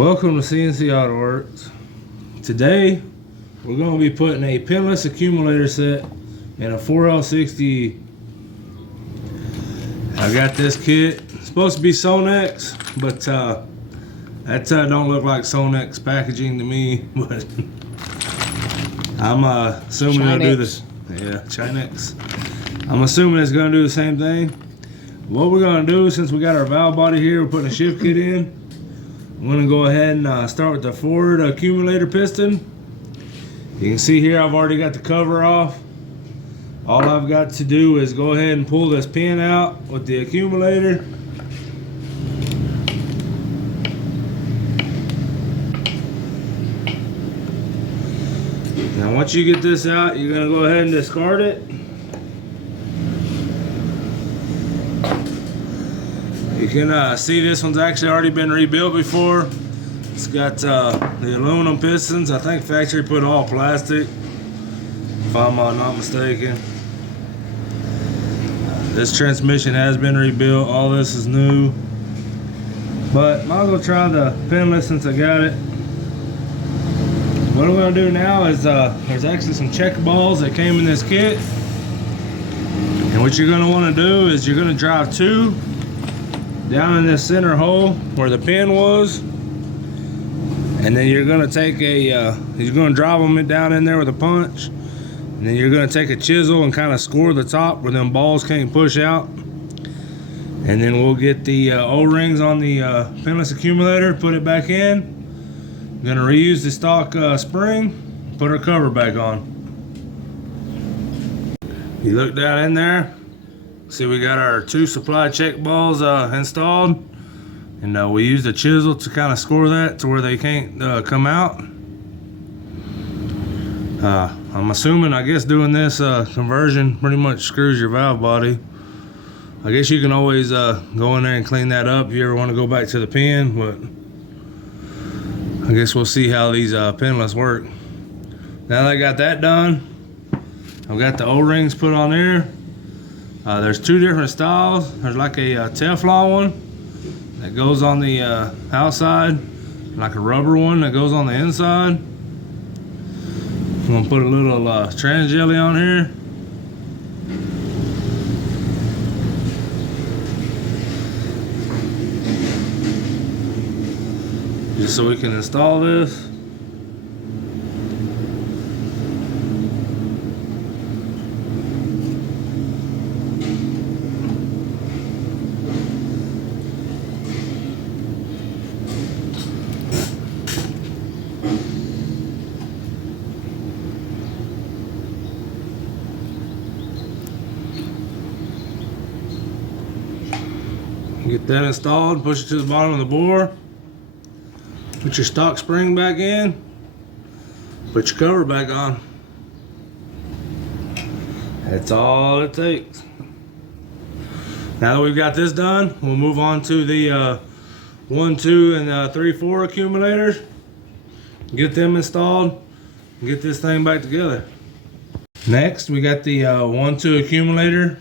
Welcome to CNC Auto Works. Today we're going to be putting a pinless accumulator set in a 4L60. I got this kit. It's supposed to be Sonex, but that don't look like Sonex packaging to me. But I'm assuming it'll do this. Yeah, Chinex. I'm assuming it's going to do the same thing. What we're going to do, since we got our valve body here, we're putting a shift kit in. I'm going to go ahead and start with the forward accumulator piston. You can see here I've already got the cover off. All I've got to do is go ahead and pull this pin out with the accumulator. Now once you get this out, you're going to go ahead and discard it. You can see this one's actually already been rebuilt before. It's got the aluminum pistons. I think factory put all plastic, if I'm not mistaken. This transmission has been rebuilt. All this is new. But might as well try the pinless since I got it. What I'm going to do now is there's actually some check balls that came in this kit. And what you're going to want to do is you're going to drive two down in this center hole where the pin was, and then you're going to take a you're going to drive them down in there with a pinch, and then you're going to take a chisel and kind of score the top where them balls can't push out, and then we'll get the O-rings on the pinless accumulator, put it back in. I'm going to reuse the stock spring, put our cover back on. You look down in there, see we got our two supply check balls installed, and we used a chisel to kind of score that to where they can't come out. I'm assuming, I guess doing this conversion pretty much screws your valve body. I guess you can always go in there and clean that up if you ever want to go back to the pin, but I guess we'll see how these pinless work. Now that I got that done, I've got the O-rings put on there. There's two different styles. There's like a Teflon one that goes on the outside, like a rubber one that goes on the inside. I'm gonna put a little trans jelly on here. Just so we can install this. Get that installed, push it to the bottom of the bore, put your stock spring back in, put your cover back on. That's all it takes. Now that we've got this done, we'll move on to the 1, 2, and 3, 4 accumulators. Get them installed and get this thing back together. Next, we got the 1, 2 accumulator.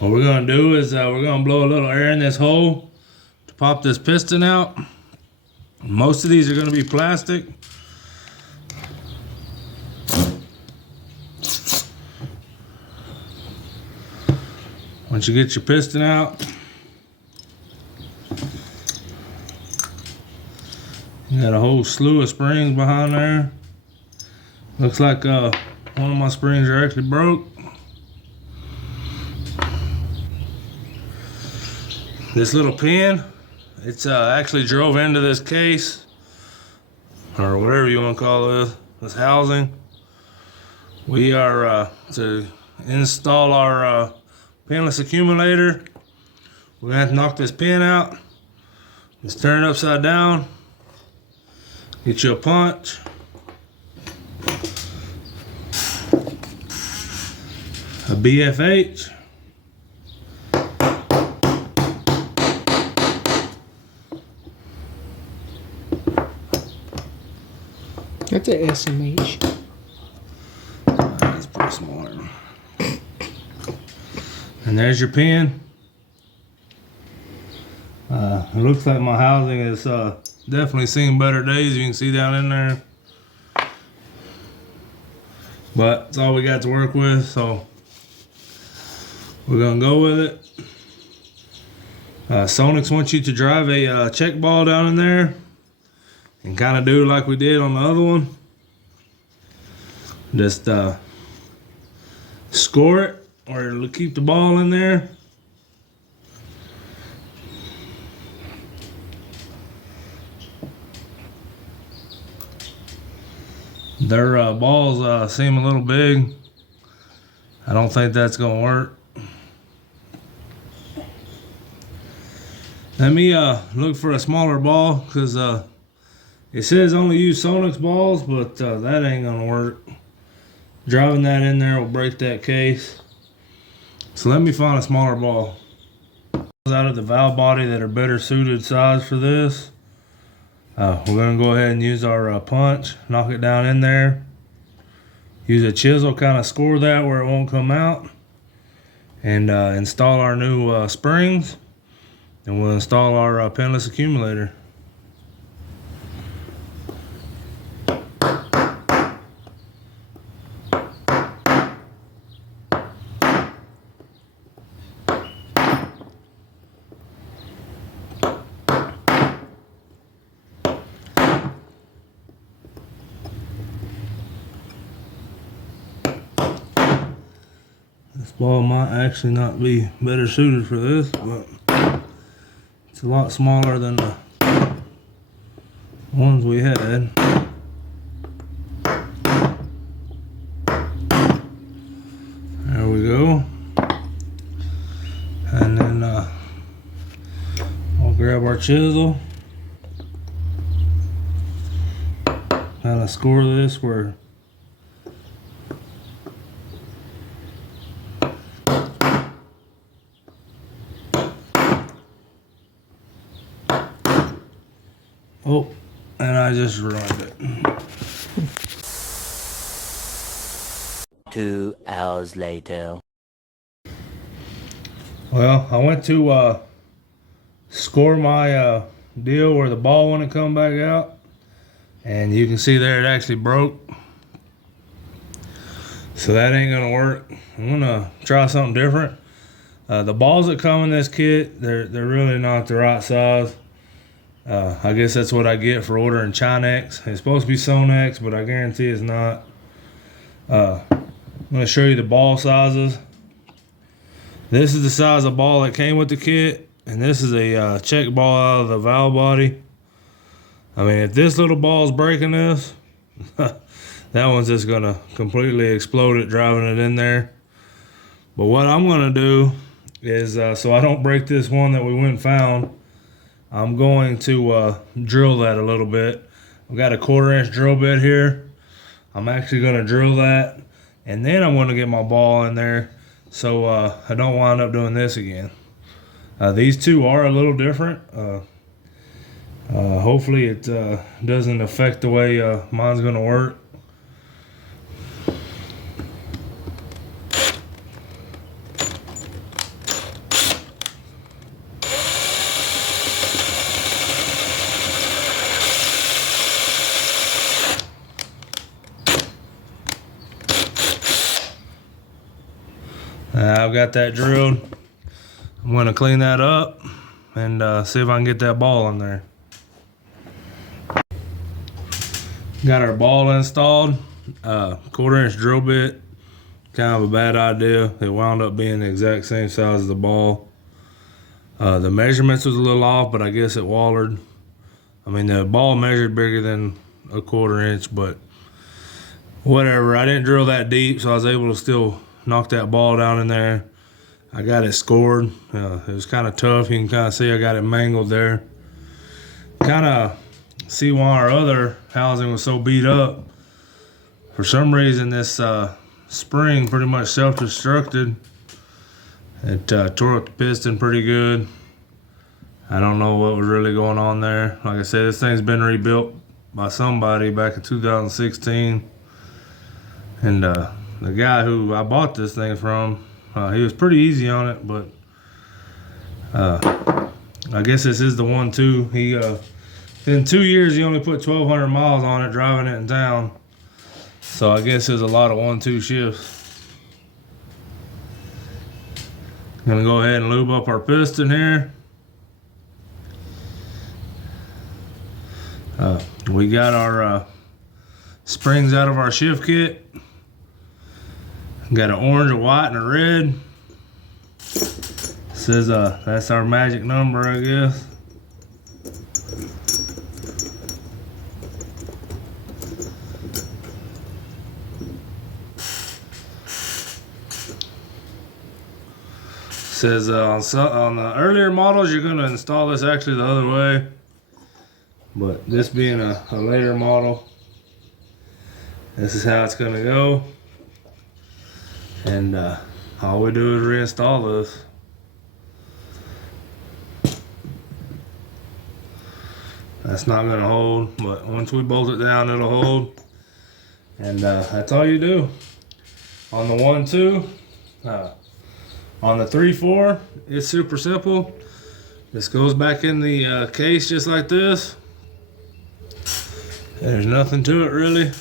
What we're going to do is we're going to blow a little air in this hole to pop this piston out. Most of these are going to be plastic. Once you get your piston out, you got a whole slew of springs behind there. Looks like one of my springs are actually broke. This little pin, it's actually drove into this case, or whatever you want to call this housing. We are to install our pinless accumulator. We're gonna have to knock this pin out. Just turn it upside down. Get you a punch. A BFH. That's a SMH. That's pretty smart. And there's your pin. It looks like my housing is definitely seen better days. You can see down in there. But it's all we got to work with, so we're gonna go with it. Sonics wants you to drive a check ball down in there and kind of do like we did on the other one. Just score it, or it'll keep the ball in there. Their balls seem a little big. I don't think that's gonna work. Let me look for a smaller ball, because it says only use Sonics balls, but that ain't gonna work. Driving that in there will break that case. So let me find a smaller ball. Out of the valve body that are better suited size for this. We're gonna go ahead and use our punch, knock it down in there. Use a chisel, kind of score that where it won't come out. And install our new springs. And we'll install our pinless accumulator. This ball might actually not be better suited for this, but it's a lot smaller than the ones we had. There we go. And then I'll grab our chisel. Kind of score this where oh, and I just ruined it. 2 hours later. Well, I went to score my deal where the ball wouldn't come back out, and you can see there it actually broke. So that ain't gonna work. I'm gonna try something different. The balls that come in this kit, they're really not the right size. I guess that's what I get for ordering Chinex. It's supposed to be Sonex, but I guarantee it's not. I'm going to show you the ball sizes. This is the size of ball that came with the kit, and this is a check ball out of the valve body. I mean, if this little ball is breaking this, that one's just going to completely explode it driving it in there. But what I'm going to do is, so I don't break this one that we went and found, I'm going to drill that a little bit. I've got a 1/4 inch drill bit here. I'm actually going to drill that, and then I'm going to get my ball in there so I don't wind up doing this again. These two are a little different. Hopefully it doesn't affect the way mine's going to work. I've got that drilled. I'm going to clean that up and see if I can get that ball in there. Got our ball installed. 1/4 inch drill bit. Kind of a bad idea. It wound up being the exact same size as the ball. The measurements was a little off, but I guess it wallered. I mean, the ball measured bigger than a 1/4 inch, but whatever. I didn't drill that deep, so I was able to still knock that ball down in there. I got it scored. It was kind of tough. You can kind of see I got it mangled there. Kind of see why our other housing was so beat up. For some reason, this spring pretty much self-destructed. It tore up the piston pretty good. I don't know what was really going on there. Like I said, this thing's been rebuilt by somebody back in 2016. And the guy who I bought this thing from, he was pretty easy on it, but I guess this is the one too. He in 2 years he only put 1,200 miles on it driving it in town. So I guess there's a lot of 1-2 shifts. Gonna go ahead and lube up our piston here. We got our springs out of our shift kit. Got an orange, a white, and a red. Says that's our magic number, I guess. Says on the earlier models you're going to install this actually the other way, but this being a later model, this is how it's going to go. And all we do is reinstall this. That's not going to hold, but once we bolt it down it'll hold. And that's all you do. On the 1-2, on the 3-4, it's super simple. This goes back in the case just like this. There's nothing to it really.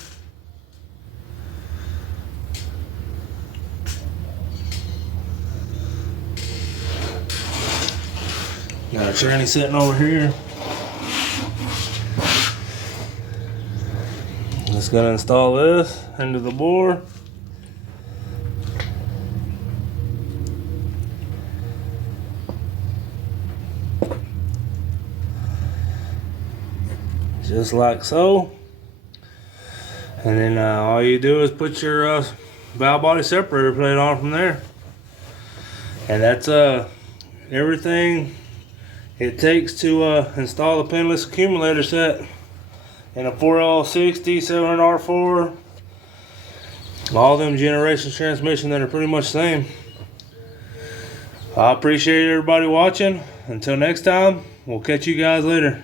Got a tranny sitting over here. Just gonna install this into the bore. Just like so. And then all you do is put your valve body separator plate on from there. And that's everything it takes to install the pinless accumulator set in a 4L60 700R4. All them generations transmission that are pretty much the same. I appreciate everybody watching. Until next time, we'll catch you guys later.